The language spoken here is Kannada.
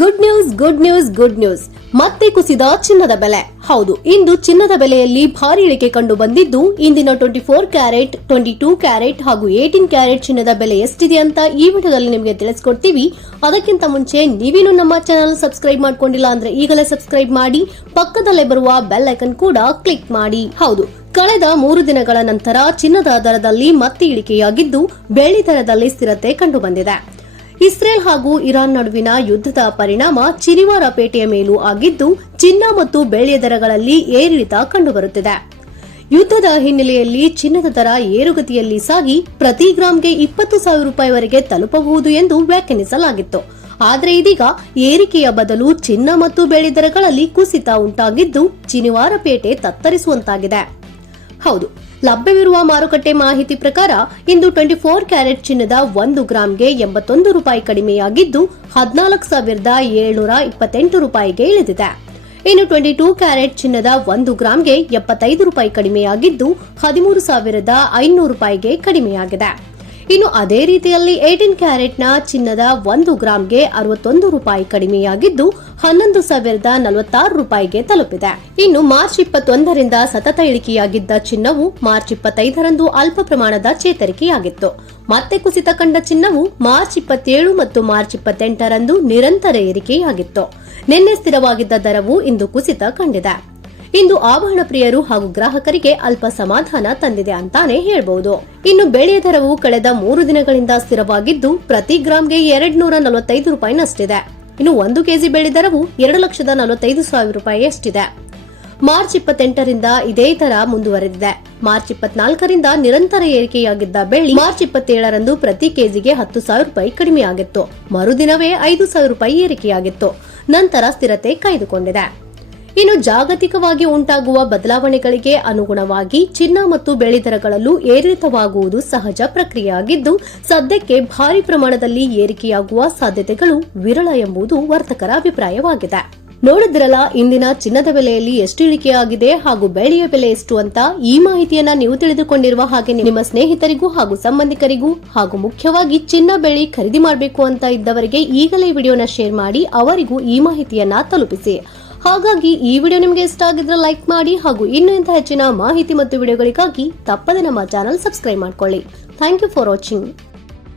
ಗುಡ್ ನ್ಯೂಸ್ ಮತ್ತೆ ಕುಸಿದ ಚಿನ್ನದ ಬೆಲೆ. ಹೌದು, ಇಂದು ಚಿನ್ನದ ಬೆಲೆಯಲ್ಲಿ ಭಾರಿ ಇಳಿಕೆ ಕಂಡು ಬಂದಿದ್ದು, ಇಂದಿನ 24 ಕ್ಯಾರೆಟ್, 22 ಕ್ಯಾರೆಟ್ ಹಾಗೂ 18 ಕ್ಯಾರೆಟ್ ಚಿನ್ನದ ಬೆಲೆ ಎಷ್ಟಿದೆ ಅಂತ ಈ ವಿಡಿಯೋದಲ್ಲಿ ನಿಮಗೆ ತಿಳಿಸ್ಕೊಡ್ತೀವಿ. ಅದಕ್ಕಿಂತ ಮುಂಚೆ ನೀವೇನು ನಮ್ಮ ಚಾನೆಲ್ ಸಬ್ಸ್ಕ್ರೈಬ್ ಮಾಡ್ಕೊಂಡಿಲ್ಲ ಅಂದ್ರೆ ಈಗಲೇ ಸಬ್ಸ್ಕ್ರೈಬ್ ಮಾಡಿ, ಪಕ್ಕದಲ್ಲೇ ಬರುವ ಬೆಲ್ ಐಕನ್ ಕೂಡ ಕ್ಲಿಕ್ ಮಾಡಿ. ಹೌದು, ಕಳೆದ 3 ದಿನಗಳ ನಂತರ ಚಿನ್ನದ ದರದಲ್ಲಿ ಮತ್ತೆ ಇಳಿಕೆಯಾಗಿದ್ದು, ಬೆಳ್ಳಿ ದರದಲ್ಲಿ ಸ್ಥಿರತೆ ಕಂಡು ಬಂದಿದೆ. ಇಸ್ರೇಲ್ ಹಾಗೂ ಇರಾನ್ ನಡುವಿನ ಯುದ್ಧದ ಪರಿಣಾಮ ಚಿನಿವಾರ ಪೇಟೆಯ ಮೇಲೂ ಆಗಿದ್ದು, ಚಿನ್ನ ಮತ್ತು ಬೆಳ್ಳಿಯ ದರಗಳಲ್ಲಿ ಏರಿಳಿತ ಕಂಡುಬರುತ್ತಿದೆ. ಯುದ್ಧದ ಹಿನ್ನೆಲೆಯಲ್ಲಿ ಚಿನ್ನದ ದರ ಏರುಗತಿಯಲ್ಲಿ ಸಾಗಿ ಪ್ರತಿ ಗ್ರಾಂಗೆ 20,000 ರೂಪಾಯಿವರೆಗೆ ತಲುಪಬಹುದು ಎಂದು ವ್ಯಾಖ್ಯಾನಿಸಲಾಗಿತ್ತು. ಆದರೆ ಇದೀಗ ಏರಿಕೆಯ ಬದಲು ಚಿನ್ನ ಮತ್ತು ಬೆಳ್ಳಿ ದರಗಳಲ್ಲಿ ಕುಸಿತ ಉಂಟಾಗಿದ್ದು, ಚಿನಿವಾರ ಪೇಟೆ ತತ್ತರಿಸುವಂತಾಗಿದೆ. ಹೌದು, ಲಭ್ಯವಿರುವ ಮಾರುಕಟ್ಟೆ ಮಾಹಿತಿ ಪ್ರಕಾರ ಇಂದು 24 ಕ್ಯಾರೆಟ್ ಚಿನ್ನದ 1 ಗ್ರಾಂಗೆ 81 ರೂಪಾಯಿ ಕಡಿಮೆಯಾಗಿದ್ದು 14,728 ರೂಪಾಯಿಗೆ ಇಳಿದಿದೆ. ಇನ್ನು 22 ಕ್ಯಾರೆಟ್ ಚಿನ್ನದ 1 ಗ್ರಾಂಗೆ 75 ರೂಪಾಯಿ ಕಡಿಮೆಯಾಗಿದ್ದು 13,500 ರೂಪಾಯಿಗೆ ಕಡಿಮೆಯಾಗಿದೆ. ಇನ್ನು ಅದೇ ರೀತಿಯಲ್ಲಿ 18 ಕ್ಯಾರೆಟ್ನ ಚಿನ್ನದ 1 ಗ್ರಾಂಗೆ 61 ರೂಪಾಯಿ ಕಡಿಮೆಯಾಗಿದ್ದು 11,046 ರೂಪಾಯಿಗೆ ತಲುಪಿದೆ. ಇನ್ನು ಮಾರ್ಚ್ 21ರಿಂದ ಸತತ ಇಳಿಕೆಯಾಗಿದ್ದ ಚಿನ್ನವು ಮಾರ್ಚ್ 25ರಂದು ಅಲ್ಪ ಪ್ರಮಾಣದ ಚೇತರಿಕೆಯಾಗಿತ್ತು. ಮತ್ತೆ ಕುಸಿತ ಕಂಡ ಚಿನ್ನವು ಮಾರ್ಚ್ 27 ಮತ್ತು ಮಾರ್ಚ್ 28ರಂದು ನಿರಂತರ ಏರಿಕೆಯಾಗಿತ್ತು. ನಿನ್ನೆ ಸ್ಥಿರವಾಗಿದ್ದ ದರವು ಇಂದು ಕುಸಿತ ಕಂಡಿದೆ. ಇಂದು ಆಭರಣ ಪ್ರಿಯರು ಹಾಗೂ ಗ್ರಾಹಕರಿಗೆ ಅಲ್ಪ ಸಮಾಧಾನ ತಂದಿದೆ ಅಂತಾನೆ ಹೇಳ್ಬಹುದು. ಇನ್ನು ಬೆಳ್ಳಿಯ ದರವು ಕಳೆದ 3 ದಿನಗಳಿಂದ ಸ್ಥಿರವಾಗಿದ್ದು, ಪ್ರತಿ ಗ್ರಾಂಗೆ 245 ರೂಪಾಯಿನಷ್ಟಿದೆ. ಇನ್ನು 1 ಕೆಜಿ ಬೆಳ್ಳಿ ದರವು 2,45,000 ರೂಪಾಯಿಯಷ್ಟಿದೆ. ಮಾರ್ಚ್ 28ರಿಂದ ಇದೇ ದರ ಮುಂದುವರೆದಿದೆ. ಮಾರ್ಚ್ 24ರಿಂದ ನಿರಂತರ ಏರಿಕೆಯಾಗಿದ್ದ ಬೆಳ್ಳಿ ಮಾರ್ಚ್ 27ರಂದು ಪ್ರತಿ ಕೆಜಿಗೆ 10,000 ರೂಪಾಯಿ ಕಡಿಮೆಯಾಗಿತ್ತು. ಮರುದಿನವೇ 5,000 ರೂಪಾಯಿ ಏರಿಕೆಯಾಗಿತ್ತು. ನಂತರ ಸ್ಥಿರತೆ ಕಾಯ್ದುಕೊಂಡಿದೆ. ಇನ್ನು ಜಾಗತಿಕವಾಗಿ ಉಂಟಾಗುವ ಬದಲಾವಣೆಗಳಿಗೆ ಅನುಗುಣವಾಗಿ ಚಿನ್ನ ಮತ್ತು ಬೆಳ್ಳಿ ದರಗಳಲ್ಲೂ ಏರಿಳಿತವಾಗುವುದು ಸಹಜ ಪ್ರಕ್ರಿಯೆಯಾಗಿದ್ದು, ಸದ್ಯಕ್ಕೆ ಭಾರಿ ಪ್ರಮಾಣದಲ್ಲಿ ಏರಿಕೆಯಾಗುವ ಸಾಧ್ಯತೆಗಳು ವಿರಳ ಎಂಬುದು ವರ್ತಕರ ಅಭಿಪ್ರಾಯವಾಗಿದೆ. ನೋಡಿದ್ರಲ್ಲ, ಇಂದಿನ ಚಿನ್ನದ ಬೆಲೆಯಲ್ಲಿ ಎಷ್ಟು ಇಳಿಕೆಯಾಗಿದೆ ಹಾಗೂ ಬೆಳ್ಳಿಯ ಬೆಲೆ ಎಷ್ಟು ಅಂತ. ಈ ಮಾಹಿತಿಯನ್ನ ನೀವು ತಿಳಿದುಕೊಂಡಿರುವ ಹಾಗೆ ನಿಮ್ಮ ಸ್ನೇಹಿತರಿಗೂ ಹಾಗೂ ಸಂಬಂಧಿಕರಿಗೂ ಹಾಗೂ ಮುಖ್ಯವಾಗಿ ಚಿನ್ನ ಬೆಳ್ಳಿ ಖರೀದಿ ಮಾಡಬೇಕು ಅಂತ ಇದ್ದವರಿಗೆ ಈಗಲೇ ವಿಡಿಯೋನ ಶೇರ್ ಮಾಡಿ ಅವರಿಗೂ ಈ ಮಾಹಿತಿಯನ್ನ ತಲುಪಿಸಿ. ಹಾಗಾಗಿ ಈ ವಿಡಿಯೋ ನಿಮಗೆ ಇಷ್ಟ ಆಗಿದ್ರೆ ಲೈಕ್ ಮಾಡಿ ಹಾಗೂ ಇನ್ನೂ ಇಂಥ ಹೆಚ್ಚಿನ ಮಾಹಿತಿ ಮತ್ತು ವಿಡಿಯೋಗಳಿಗಾಗಿ ತಪ್ಪದೆ ನಮ್ಮ ಚಾನೆಲ್ ಸಬ್ಸ್ಕ್ರೈಬ್ ಮಾಡ್ಕೊಳ್ಳಿ. Thank you for watching.